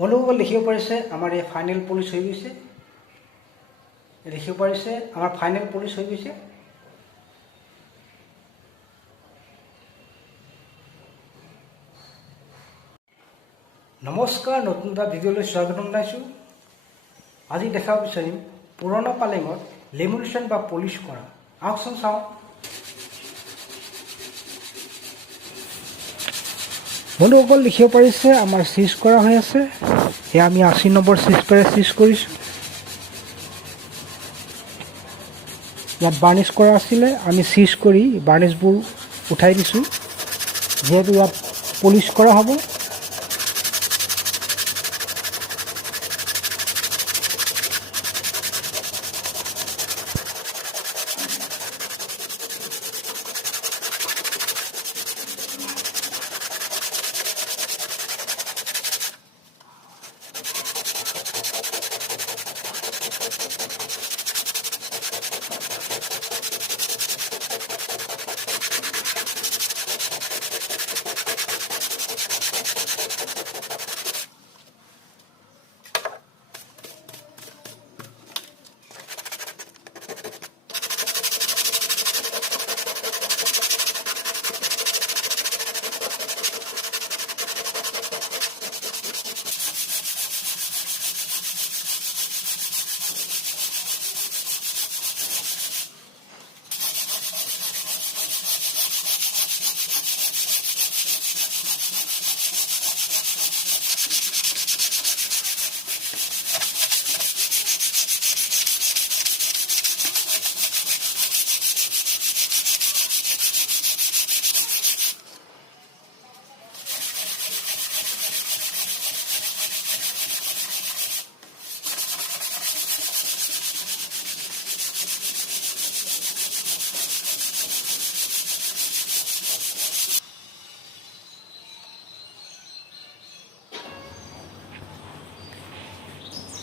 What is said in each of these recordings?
বন্ধুসকল দেখিব পাৰিছে আমাৰ এই ফাইনেল পলিচ হৈ গৈছে। দেখিব পাৰিছে আমাৰ ফাইনেল পলিচ হৈ গৈছে। নমস্কাৰ, নতুন এটা ভিডিঅ'লৈ স্বাগতম জনাইছোঁ। আজি দেখাব বিচাৰিম পুৰণা পালেঙত লেমিনেশ্যন বা পলিচ কৰা। আহকচোন চাওঁ। বন্ধুসকল দেখিব পাৰিছে আমাৰ চিজ কৰা হৈ আছে। সেয়া আমি 80 নম্বৰ চিজপেৰে চিজ কৰিছোঁ। ইয়াত বাৰ্নিছ কৰা আছিলে, আমি চিজ কৰি বাৰ্নিছবোৰ উঠাই দিছোঁ, যিহেতু ইয়াত পলিচ কৰা হ'ব।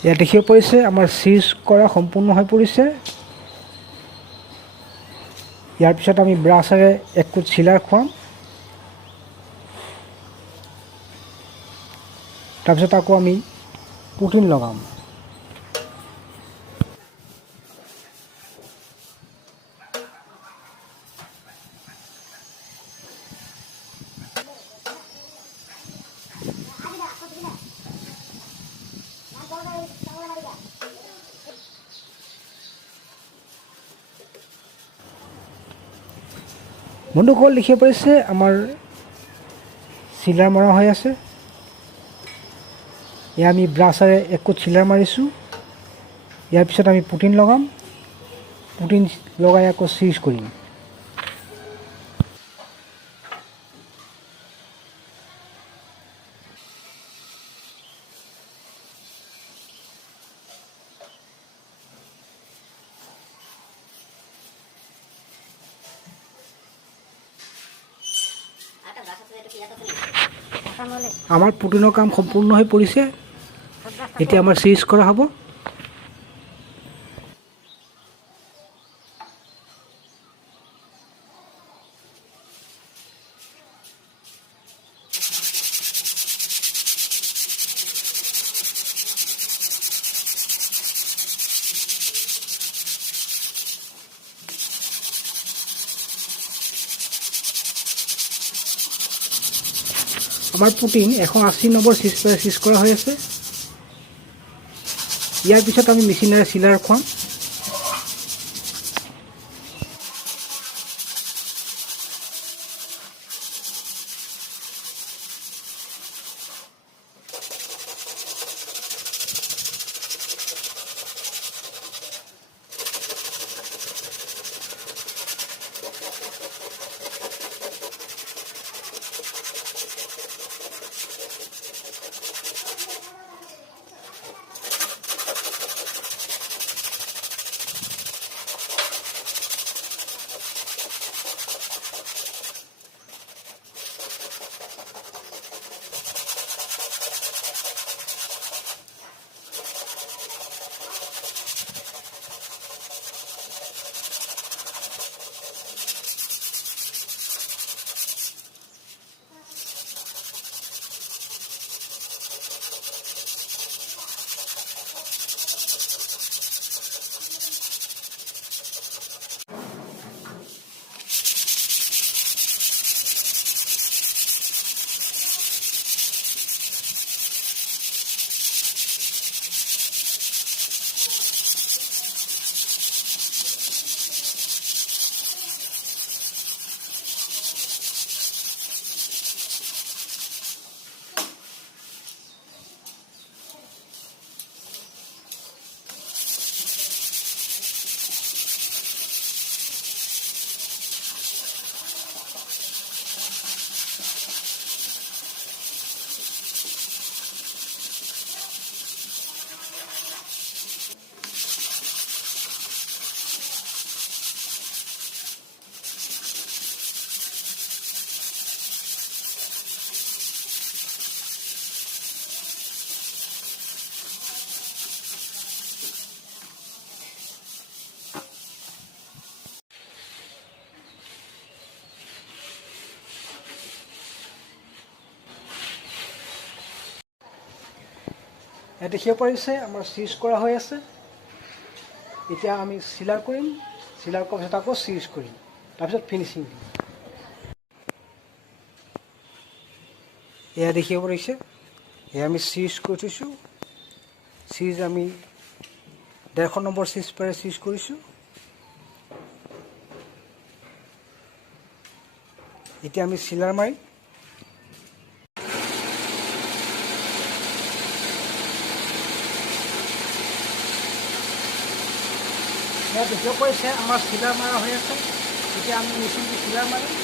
ইয়াত দেখিব পাৰিছে আমাৰ চিজ কৰা সম্পূৰ্ণ হৈ পৰিছে। ইয়াৰ পিছত আমি ব্ৰাছেৰে এক কোট চিলাৰ খুৱাম। তাৰপিছত আকৌ আমি পুটিন লগাম। বন্ধুসকল দেখিব পাৰিছে আমাৰ চিলাৰ মৰা হৈ আছে। এয়া আমি ব্ৰাছেৰে এক কোট চিলাৰ মাৰিছোঁ। ইয়াৰ পিছত আমি পুটিন লগাম। পুটিন লগাই আকৌ চিজ কৰিম। আমাৰ পুটিনৰ কাম সম্পূৰ্ণ হৈ পৰিছে। এতিয়া আমাৰ চিজ কৰা হ'ব। আমাৰ পুটিন 180 নম্বৰ চিজপেৰে চিজ কৰা হৈ আছে। ইয়াৰ পিছত আমি মেচিনেৰে চিলাৰ খুৱাম। ইয়াত দেখিব পাৰিছে আমাৰ চিজ কৰা হৈ আছে। এতিয়া আমি চিলাৰ কৰিম, চিলাৰ কৰাৰ পিছত আকৌ চিজ কৰিম, তাৰপিছত ফিনিচিং দিম। এয়া দেখিব পাৰিছে, এয়া আমি চিজ কৰি থৈছোঁ। চিজ আমি 150 নম্বৰ চিজ পাৰে চিজ কৰিছোঁ। এতিয়া আমি চিলাৰ মাৰিম। এয়া দেখিব পাৰিছে আমাৰ চিলাৰ মাৰা হৈ আছে। এতিয়া আমি মেচিনটো চিলাৰ মাৰিম।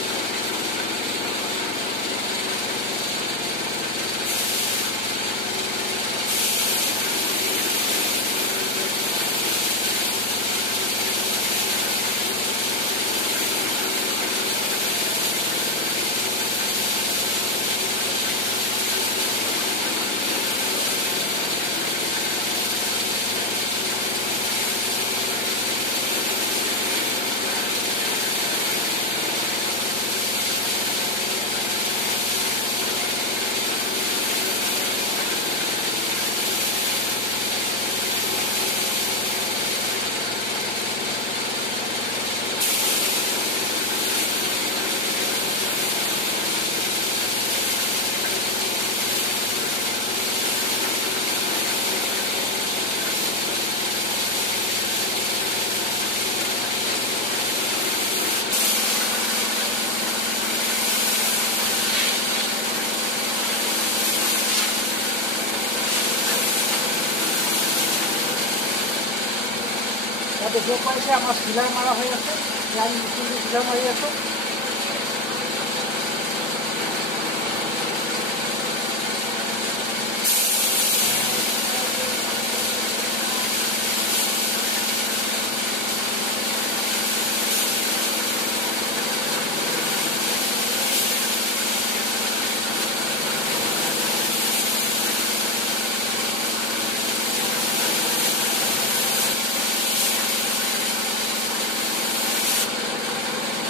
ইয়াত দেখিব পাৰিছে আমাৰ চিলাৰ মাৰা হৈ আছে। ইয়াত মেচিনটো চিলাৰ মাৰি আছোঁ।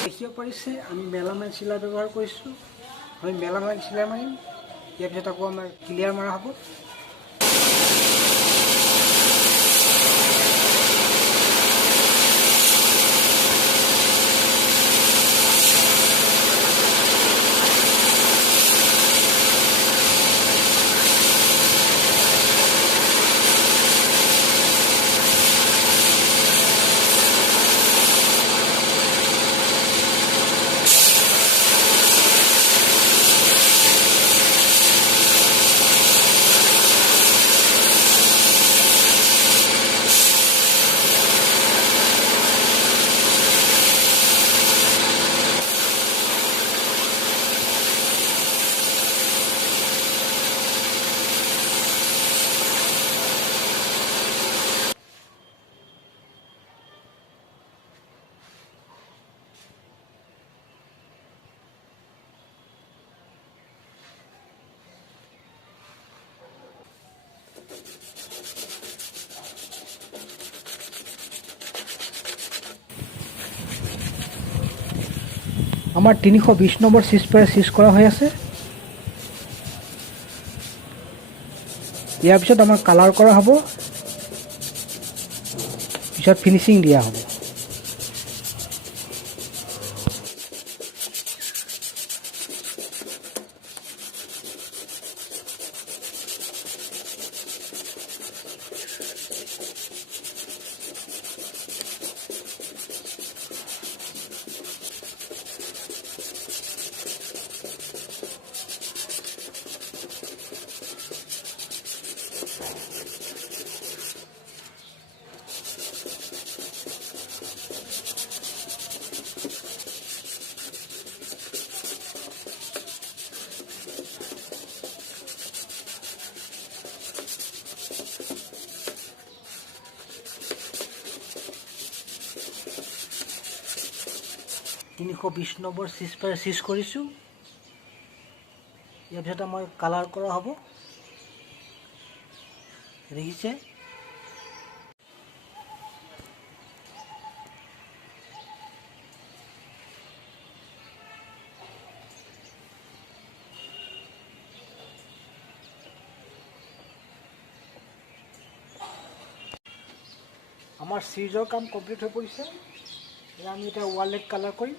দেখিব পাৰিছে আমি মেলামাইন চিলাই ব্যৱহাৰ কৰিছোঁ। আমি মেলামাইন চিলাই মাৰিম, ইয়াৰ পিছত আকৌ আমাৰ ক্লিয়াৰ মাৰা হ'ব। আমাৰ 320 নম্বৰ চিজ পাৰে চিজ কৰা হৈ আছে। ইয়াৰ পিছত আমাৰ কালাৰ কৰা হ'ব, পিছত ফিনিচিং দিয়া হ'ব। তিনিশ 20 নম্বৰ চিজ পাৰে চিজ কৰিছোঁ। ইয়াৰ পিছত আমাৰ কালাৰ কৰা হ'ব, দেখিছে। আমাৰ চিৰিজৰ কাম কমপ্লিট হৈ পৰিছে। এয়া আমি এতিয়া ৱাললেট কালাৰ কৰিম।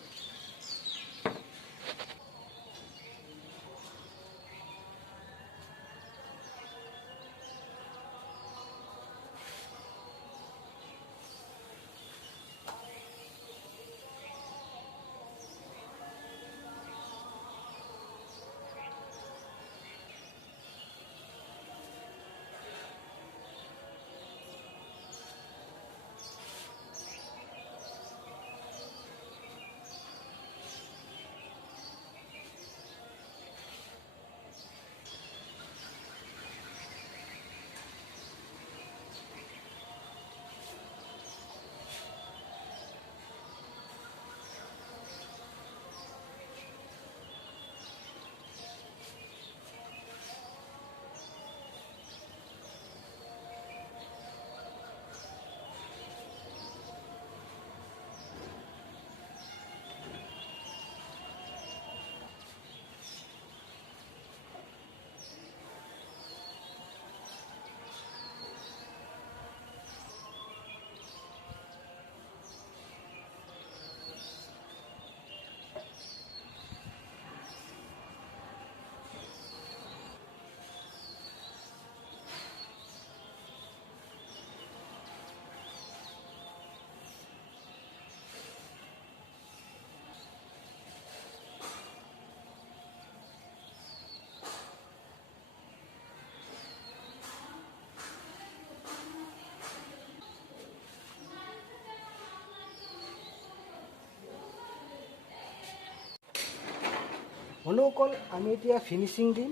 বন্ধুসকল, আমি এতিয়া ফিনিচিং দিম।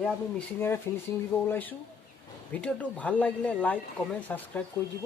এয়া আমি মেচিনেৰে ফিনিচিং দিব ওলাইছোঁ। ভিডিঅ'টো ভাল লাগিলে লাইক, কমেণ্ট, ছাবস্ক্ৰাইব কৰি দিব।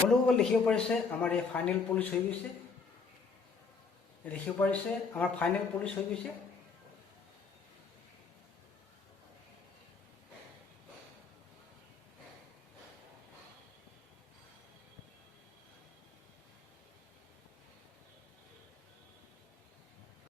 বন্ধুসকল দেখিব পাৰিছে আমাৰ এই ফাইনেল পলিচ হৈ গৈছে। দেখিব পাৰিছে আমাৰ ফাইনেল পলিচ হৈ গৈছে।